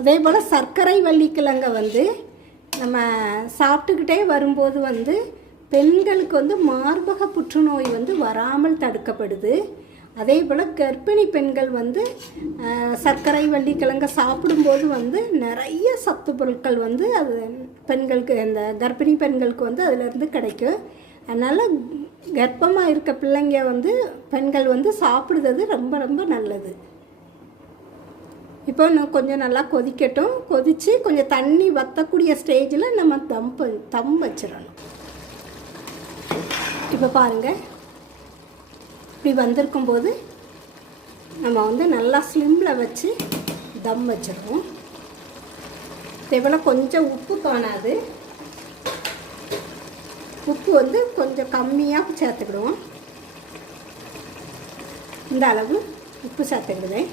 அதே போல் சர்க்கரை வள்ளிக்கிழங்கை வந்து நம்ம சாப்பிட்டுக்கிட்டே வரும்போது வந்து பெண்களுக்கு வந்து மார்பக புற்றுநோய் வந்து வராமல் தடுக்கப்படுது. அதே போல் கர்ப்பிணி பெண்கள் வந்து சர்க்கரை வள்ளிக்கிழங்கை சாப்பிடும்போது வந்து நிறைய சத்து பொருட்கள் வந்து அது பெண்களுக்கு, அந்த கர்ப்பிணி பெண்களுக்கு வந்து அதிலேருந்து கிடைக்கும். அதனால் கர்ப்பமாக இருக்க பிள்ளைங்க வந்து பெண்கள் வந்து சாப்பிடுறது ரொம்ப ரொம்ப நல்லது. இப்போ இன்னும் கொஞ்சம் நல்லா கொதிக்கட்டும். கொதித்து கொஞ்சம் தண்ணி வற்றக்கூடிய ஸ்டேஜில் நம்ம தம் வச்சிடணும். இப்போ பாருங்கள், இப்படி வந்திருக்கும்போது நம்ம வந்து நல்லா ஸ்லிம்மில் வச்சு தம் வச்சிடுவோம். இதேபோல் கொஞ்சம் உப்பு காணாது, உப்பு வந்து கொஞ்சம் கம்மியாக சேர்த்துக்கிடுவோம். இந்த அளவு உப்பு சேர்த்துக்கிடுவேன்.